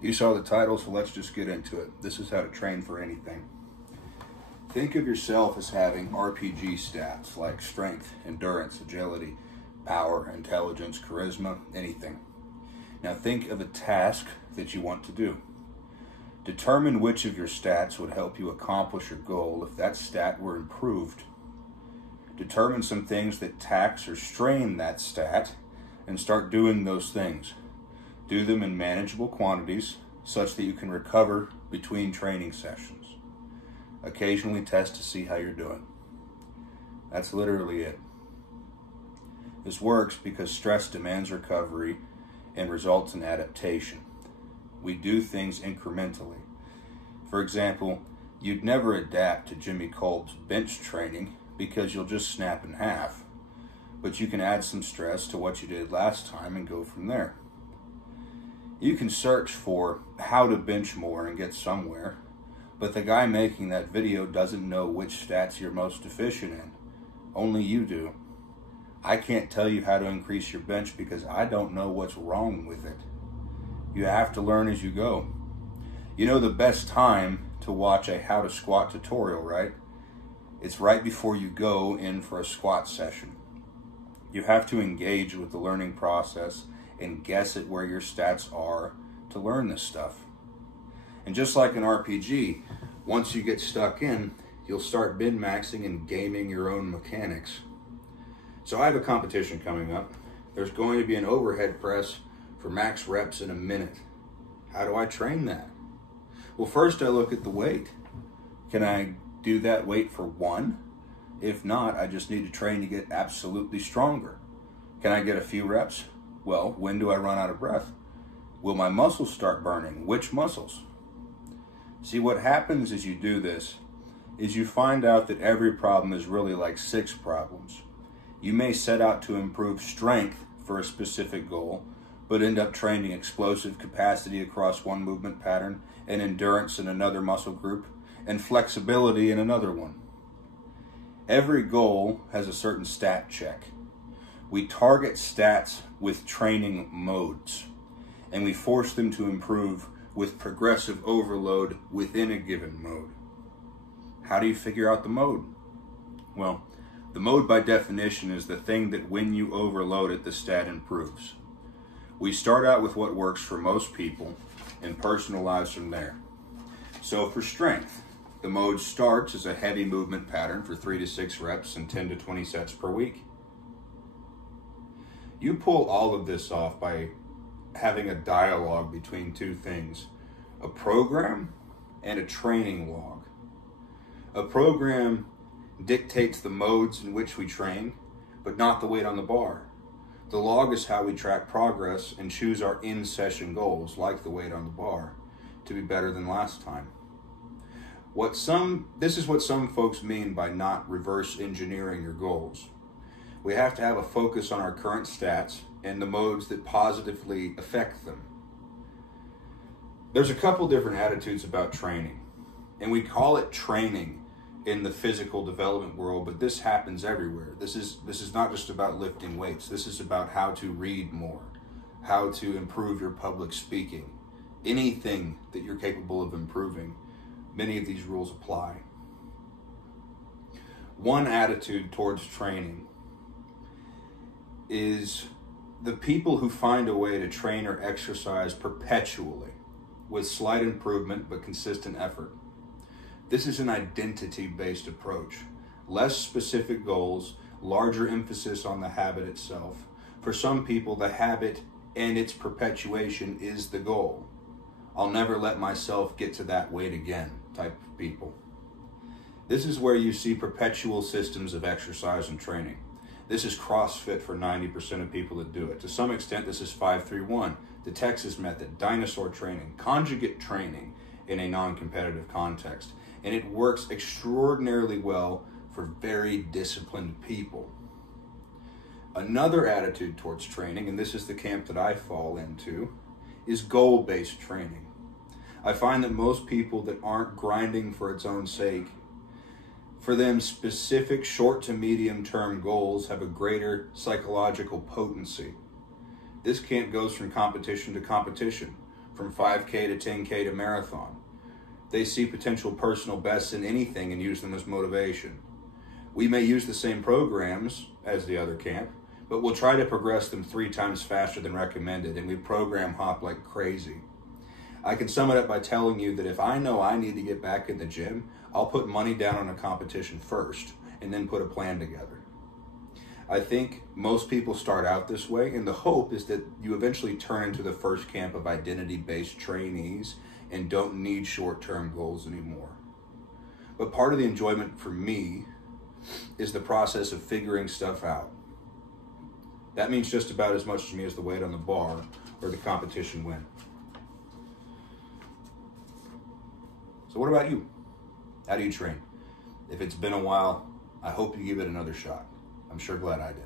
You saw the title, so let's just get into it. This is how to train for anything. Think of yourself as having RPG stats like strength, endurance, agility, power, intelligence, charisma, anything. Now think of a task that you want to do. Determine which of your stats would help you accomplish your goal if that stat were improved. Determine some things that tax or strain that stat and start doing those things. Do them in manageable quantities such that you can recover between training sessions. Occasionally test to see how you're doing. That's literally it. This works because stress demands recovery and results in adaptation. We do things incrementally. For example, you'd never adapt to Jimmy Kolb's bench training because you'll just snap in half. But you can add some stress to what you did last time and go from there. You can search for how to bench more and get somewhere, but the guy making that video doesn't know which stats you're most deficient in. Only you do. I can't tell you how to increase your bench because I don't know what's wrong with it. You have to learn as you go. You know the best time to watch a how to squat tutorial, right? It's right before you go in for a squat session. You have to engage with the learning process and guess at where your stats are to learn this stuff. And just like an RPG, once you get stuck in, you'll start min-maxing and gaming your own mechanics. So I have a competition coming up. There's going to be an overhead press for max reps in a minute. How do I train that? Well, first I look at the weight. Can I do that weight for one? If not, I just need to train to get absolutely stronger. Can I get a few reps? Well, when do I run out of breath? Will my muscles start burning? Which muscles? See, what happens as you do this is you find out that every problem is really like 6 problems. You may set out to improve strength for a specific goal, but end up training explosive capacity across one movement pattern, and endurance in another muscle group, and flexibility in another one. Every goal has a certain stat check. We target stats with training modes, and we force them to improve with progressive overload within a given mode. How do you figure out the mode? Well, the mode by definition is the thing that when you overload it, the stat improves. We start out with what works for most people and personalize from there. So for strength, the mode starts as a heavy movement pattern for 3 to 6 reps and 10 to 20 sets per week. You pull all of this off by having a dialogue between two things, a program and a training log. A program dictates the modes in which we train, but not the weight on the bar. The log is how we track progress and choose our in-session goals, like the weight on the bar, to be better than last time. This is what some folks mean by not reverse engineering your goals. We have to have a focus on our current stats and the modes that positively affect them. There's a couple different attitudes about training, and we call it training in the physical development world, but this happens everywhere. This is not just about lifting weights. This is about how to read more, how to improve your public speaking, anything that you're capable of improving. Many of these rules apply. One attitude towards training is the people who find a way to train or exercise perpetually with slight improvement but consistent effort. This is an identity-based approach. Less specific goals, larger emphasis on the habit itself. For some people, the habit and its perpetuation is the goal. I'll never let myself get to that weight again type of people. This is where you see perpetual systems of exercise and training. This is CrossFit for 90% of people that do it. To some extent, this is 5-3-1, the Texas method, dinosaur training, conjugate training in a non-competitive context. And it works extraordinarily well for very disciplined people. Another attitude towards training, and this is the camp that I fall into, is goal-based training. I find that most people that aren't grinding for its own sake, for them specific short to medium term goals have a greater psychological potency. This camp goes from competition to competition, from 5K to 10K to marathon. They see potential personal bests in anything and use them as motivation. We may use the same programs as the other camp, but we'll try to progress them 3 times faster than recommended, and we program hop like crazy. I can sum it up by telling you that if I know I need to get back in the gym, I'll put money down on a competition first and then put a plan together. I think most people start out this way, and the hope is that you eventually turn into the first camp of identity-based trainees and don't need short-term goals anymore. But part of the enjoyment for me is the process of figuring stuff out. That means just about as much to me as the weight on the bar or the competition win. So what about you? How do you train? If it's been a while, I hope you give it another shot. I'm sure glad I did.